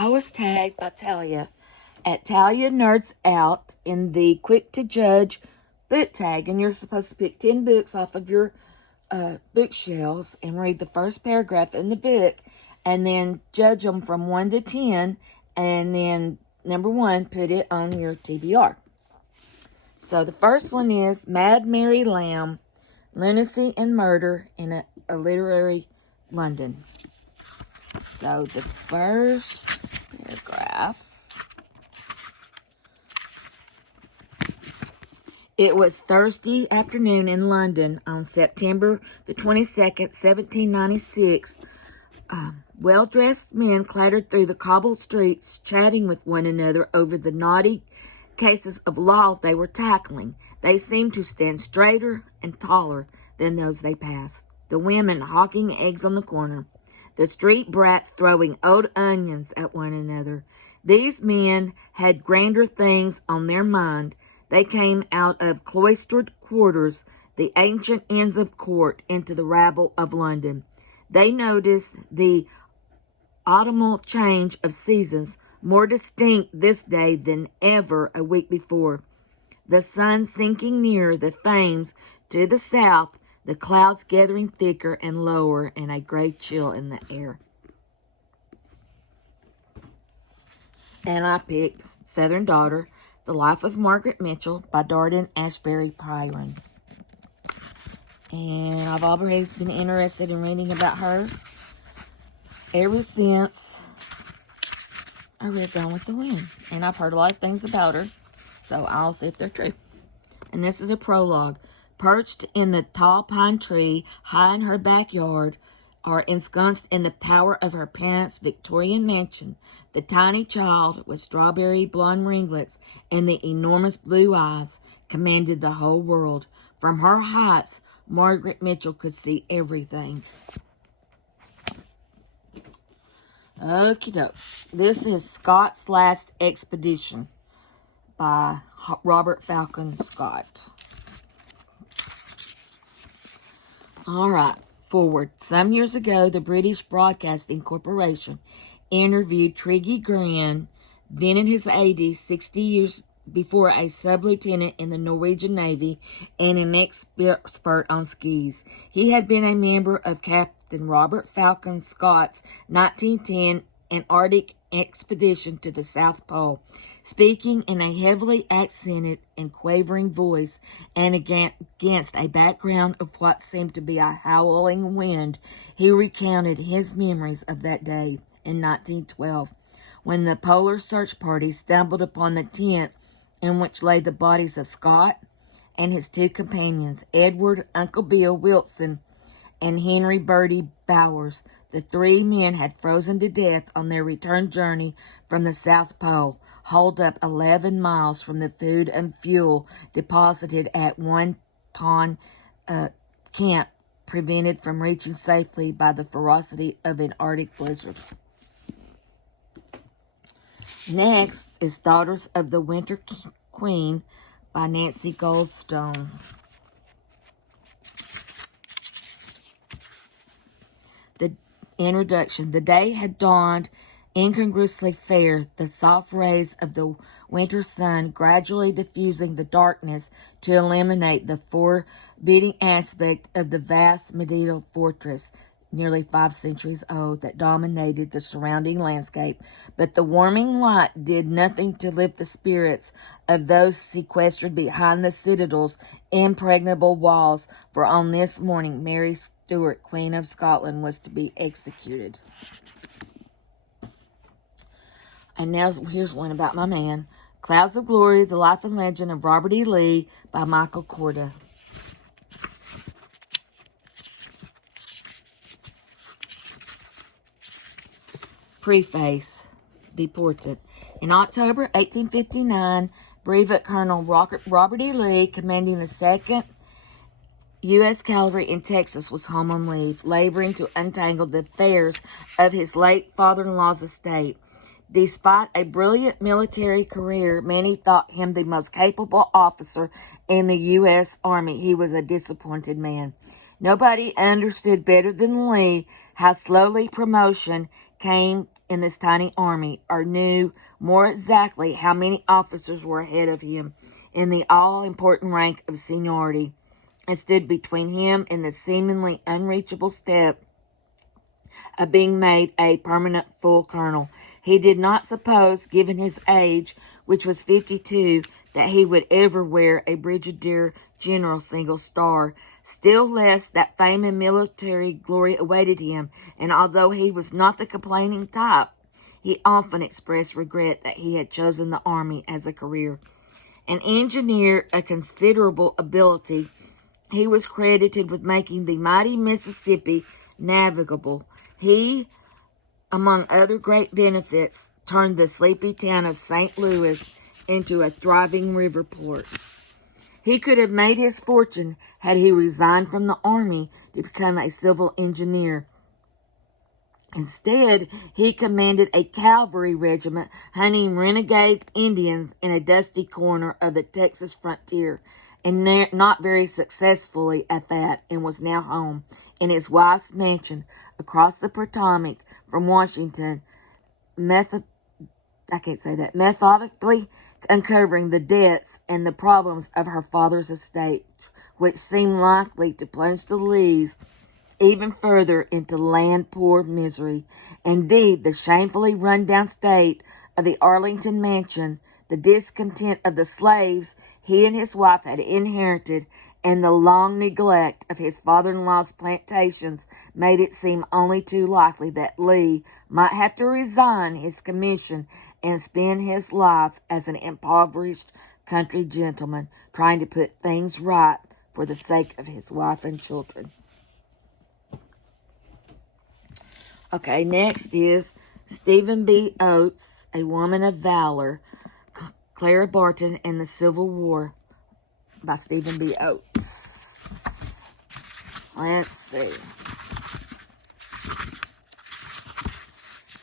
I was tagged by Talia at Talia Nerds Out in the Quick to Judge book tag, and you're supposed to pick 10 books off of your bookshelves and read the first paragraph in the book and then judge them from 1 to 10, and then number 1, put it on your TBR. So the first one is Mad Mary Lamb, Lunacy and Murder in a Literary London. So the first paragraph. It was Thursday afternoon in London on September the 22nd, 1796. Well-dressed men clattered through the cobbled streets, chatting with one another over the knotty cases of law they were tackling. They seemed to stand straighter and taller than those they passed. The women hawking eggs on the corner. The street brats throwing old onions at one another. These men had grander things on their mind. They came out of cloistered quarters, the ancient Inns of Court, into the rabble of London. They noticed the autumnal change of seasons, more distinct this day than ever a week before. The sun sinking nearer the Thames to the south, the clouds gathering thicker and lower, and a gray chill in the air. And I picked Southern Daughter, The Life of Margaret Mitchell by Darden Ashbury Byron. And I've always been interested in reading about her ever since I read Gone with the Wind. And I've heard a lot of things about her, so I'll see if they're true. And this is a prologue. Perched in the tall pine tree high in her backyard, or ensconced in the tower of her parents' Victorian mansion, the tiny child with strawberry blonde ringlets and the enormous blue eyes commanded the whole world. From her heights, Margaret Mitchell could see everything. Okie doke. This is Scott's Last Expedition by Robert Falcon Scott. All right, forward. Some years ago, the British Broadcasting Corporation interviewed Triggy Gran, then in his 80s, 60 years before, a sub-lieutenant in the Norwegian Navy and an expert on skis. He had been a member of Captain Robert Falcon Scott's 1910 Antarctic expedition to the South Pole. Speaking in a heavily accented and quavering voice and against a background of what seemed to be a howling wind, he recounted his memories of that day in 1912, when the Polar Search Party stumbled upon the tent in which lay the bodies of Scott and his 2 companions, Edward Uncle Bill Wilson and Henry Bertie Bowers. The 3 men had frozen to death on their return journey from the South Pole, holed up 11 miles from the food and fuel deposited at One Ton camp, prevented from reaching safely by the ferocity of an Arctic blizzard. Next is Daughters of the Winter Queen by Nancy Goldstone. The introduction. The day had dawned incongruously fair, the soft rays of the winter sun gradually diffusing the darkness to eliminate the forbidding aspect of the vast medieval fortress, nearly 5 centuries old, that dominated the surrounding landscape. But the warming light did nothing to lift the spirits of those sequestered behind the citadel's impregnable walls, for on this morning Mary Stuart, Queen of Scotland, was to be executed. And now here's one about my man. Clouds of Glory, The Life and Legend of Robert E. Lee by Michael Korda. Preface. Deported. In October 1859, Brevet Colonel Robert E. Lee, commanding the 2nd U.S. Cavalry in Texas, was home on leave, laboring to untangle the affairs of his late father-in-law's estate. Despite a brilliant military career, many thought him the most capable officer in the U.S. Army. He was a disappointed man. Nobody understood better than Lee how slowly promotion came in this tiny army, or knew more exactly how many officers were ahead of him in the all-important rank of seniority, and stood between him and the seemingly unreachable step of being made a permanent full colonel. He did not suppose, given his age, which was 52, that he would ever wear a brigadier general single star. Still less that fame and military glory awaited him, and although he was not the complaining type, he often expressed regret that he had chosen the army as a career. An engineer of considerable ability, he was credited with making the mighty Mississippi navigable. He, among other great benefits, turned the sleepy town of St. Louis into a thriving river port. He could have made his fortune had he resigned from the army to become a civil engineer. Instead, he commanded a cavalry regiment hunting renegade Indians in a dusty corner of the Texas frontier, and not very successfully at that, and was now home in his wife's mansion across the Potomac from Washington, methodically uncovering the debts and the problems of her father's estate, which seemed likely to plunge the Lees even further into land-poor misery. Indeed, the shamefully run-down state of the Arlington mansion, the discontent of the slaves he and his wife had inherited, and the long neglect of his father-in-law's plantations made it seem only too likely that Lee might have to resign his commission and spend his life as an impoverished country gentleman, trying to put things right for the sake of his wife and children. Okay, next is Stephen B. Oates, A Woman of Valor, Clara Barton and the Civil War, by Stephen B. Oates. Let's see.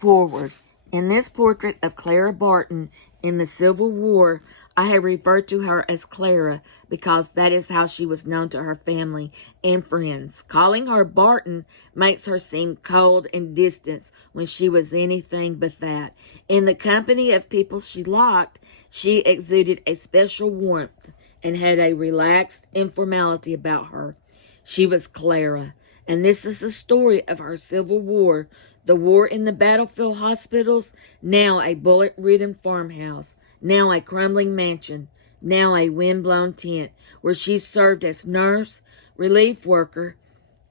Forward. In this portrait of Clara Barton in the Civil War, I have referred to her as Clara because that is how she was known to her family and friends. Calling her Barton makes her seem cold and distant when she was anything but that. In the company of people she liked, she exuded a special warmth and had a relaxed informality about her. She was Clara, and this is the story of her Civil War, the war in the battlefield hospitals, now a bullet-ridden farmhouse, now a crumbling mansion, now a wind-blown tent, where she served as nurse, relief worker,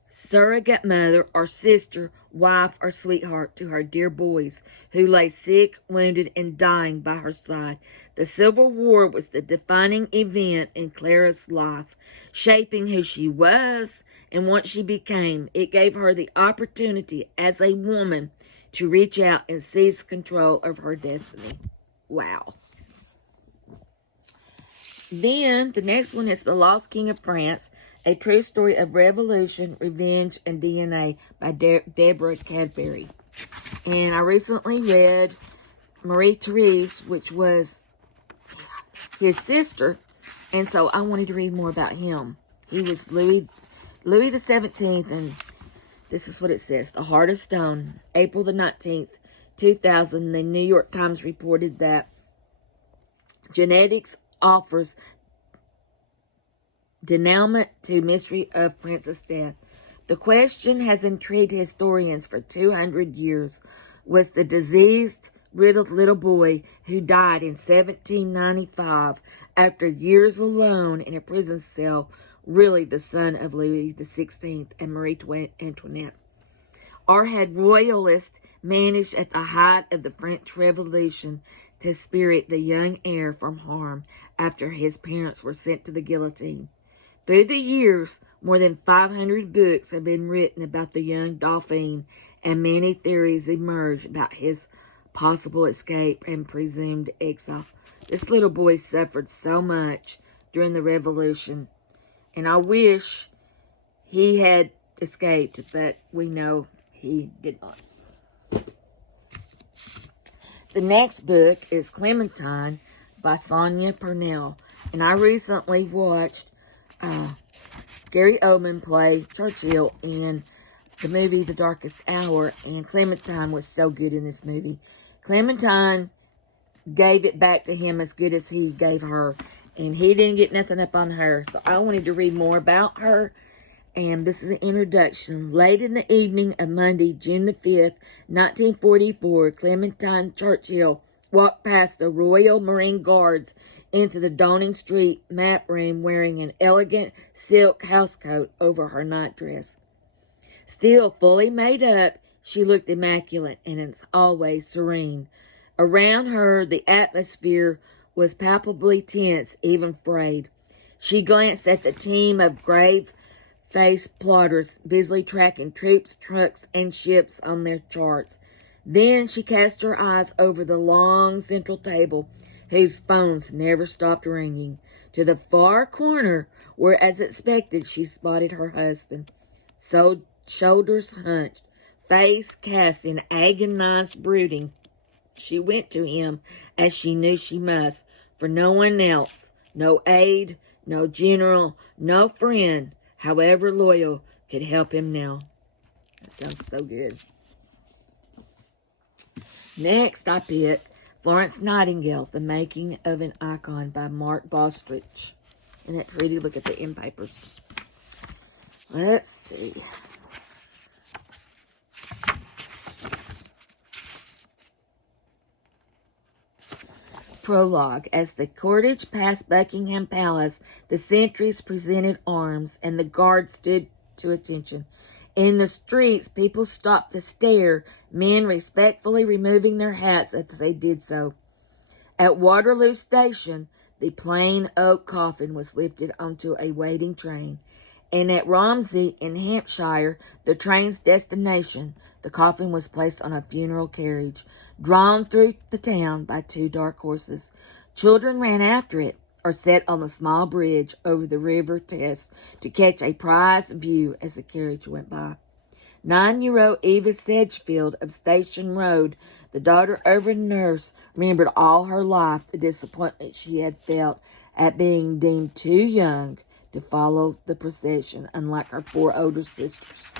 surrogate mother, or sister, wife, or sweetheart to her dear boys, who lay sick, wounded, and dying by her side. The Civil War was the defining event in Clara's life, shaping who she was and what she became. It gave her the opportunity as a woman to reach out and seize control of her destiny. Wow. Then, the next one is The Lost King of France, A True Story of Revolution, Revenge, and DNA by Deborah Cadbury. And I recently read Marie-Therese, which was his sister, and so I wanted to read more about him. He was Louis the 17th, and this is what it says. The Heart of Stone, April the 19th, 2000, the New York Times reported that genetics offers denouement to mystery of Princess Death. The question has intrigued historians for 200 years. Was the diseased, riddled little boy who died in 1795 after years alone in a prison cell really the son of Louis XVI and Marie Antoinette? Or had royalists managed at the height of the French Revolution to spirit the young heir from harm after his parents were sent to the guillotine? Through the years, more than 500 books have been written about the young Dauphin, and many theories emerged about his possible escape and presumed exile. This little boy suffered so much during the Revolution, and I wish he had escaped, but we know he did not. The next book is Clementine by Sonia Purnell, and I recently watched Gary Oldman play Churchill in the movie The Darkest Hour, and Clementine was so good in this movie. Clementine gave it back to him as good as he gave her, and he didn't get nothing up on her. So I wanted to read more about her, and this is an introduction. Late in the evening of Monday, June the 5th, 1944, Clementine Churchill walked past the Royal Marine Guards into the Downing Street map room wearing an elegant silk housecoat over her nightdress. Still fully made up, she looked immaculate and as always serene. Around her, the atmosphere was palpably tense, even frayed. She glanced at the team of grave-faced plotters busily tracking troops, trucks, and ships on their charts. Then she cast her eyes over the long central table, whose phones never stopped ringing, to the far corner where, as expected, she spotted her husband. So, shoulders hunched, face cast in agonized brooding, she went to him as she knew she must, for no one else, no aide, no general, no friend, however loyal, could help him now. That sounds so good. Next, I picked Florence Nightingale, The Making of an Icon by Mark Bostrich. Isn't that pretty? Look at the end papers. Let's see. Prologue. As the cortege passed Buckingham Palace, the sentries presented arms, and the guards stood to attention. In the streets, people stopped to stare, men respectfully removing their hats as they did so. At Waterloo Station, the plain oak coffin was lifted onto a waiting train, and at Romsey in Hampshire, the train's destination, the coffin was placed on a funeral carriage, drawn through the town by two dark horses. Children ran after it, or sat on the small bridge over the River Tess to catch a prized view as the carriage went by. 9-year-old Eva Sedgefield of Station Road, the daughter of a nurse, remembered all her life the disappointment she had felt at being deemed too young to follow the procession, unlike her 4 older sisters.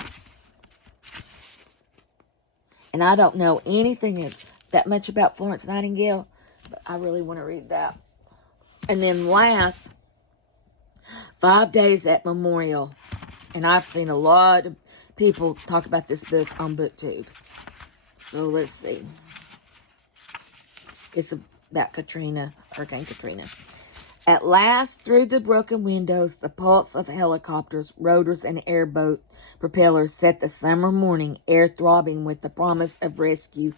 And I don't know anything that much about Florence Nightingale, but I really want to read that. And then last, 5 Days at Memorial. And I've seen a lot of people talk about this book on BookTube. So let's see. It's about Katrina, Hurricane Katrina. At last, through the broken windows, the pulse of helicopters, rotors, and airboat propellers set the summer morning air throbbing with the promise of rescue.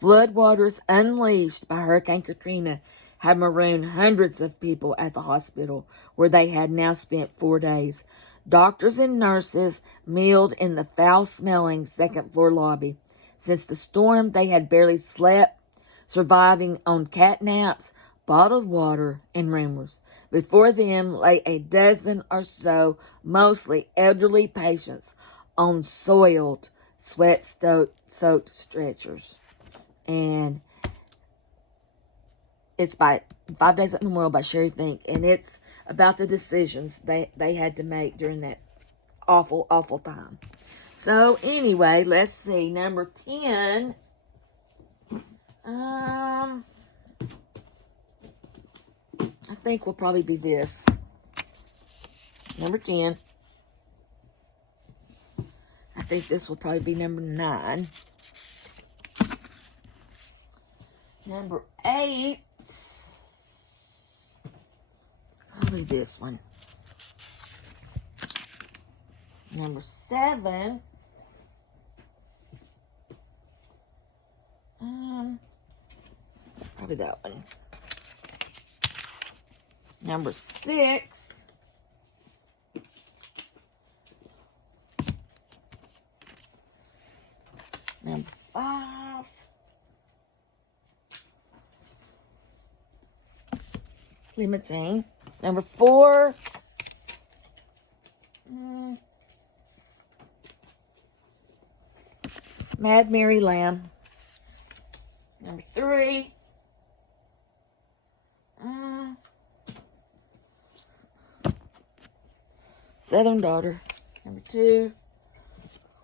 Floodwaters unleashed by Hurricane Katrina had marooned hundreds of people at the hospital, where they had now spent 4 days. Doctors and nurses milled in the foul-smelling second-floor lobby. Since the storm, they had barely slept, surviving on catnaps, bottled water, and rumors. Before them lay a dozen or so, mostly elderly patients, on soiled, sweat-soaked stretchers. And it's by 5 Days at Memorial by Sherry Fink, and it's about the decisions they had to make during that awful, awful time. So anyway, let's see. Number 10. I think will probably be this. Number 10. I think this will probably be number 9. Number 8. Probably this one. Number 7. Probably that one. Number 6. Number 5. Clementine. Number 4. Mad Mary Lamb. Number 3. Southern Daughter. Number 2.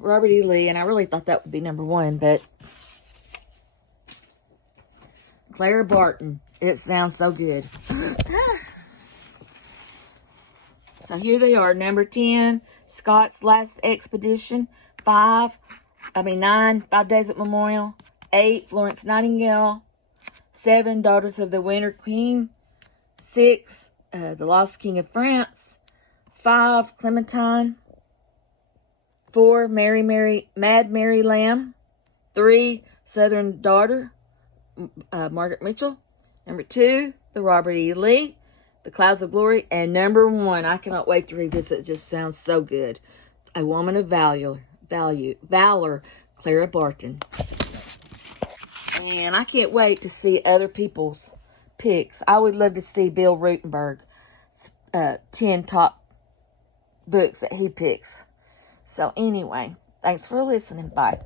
Robert E. Lee, and I really thought that would be number one, but Clara Barton. It sounds so good. So here they are. Number 10, Scott's Last Expedition. 9, 5 Days at Memorial. 8, Florence Nightingale. 7, Daughters of the Winter Queen. 6, The Lost King of France. 5, Clementine. 4, Mad Mary Lamb. 3, Southern Daughter, Margaret Mitchell. Number 2, The Robert E. Lee, The Clouds of Glory. And number 1, I cannot wait to read this. It just sounds so good. A Woman of Valor, Clara Barton. And I can't wait to see other people's picks. I would love to see Bill Rutenberg 10 top books that he picks. So anyway, thanks for listening. Bye.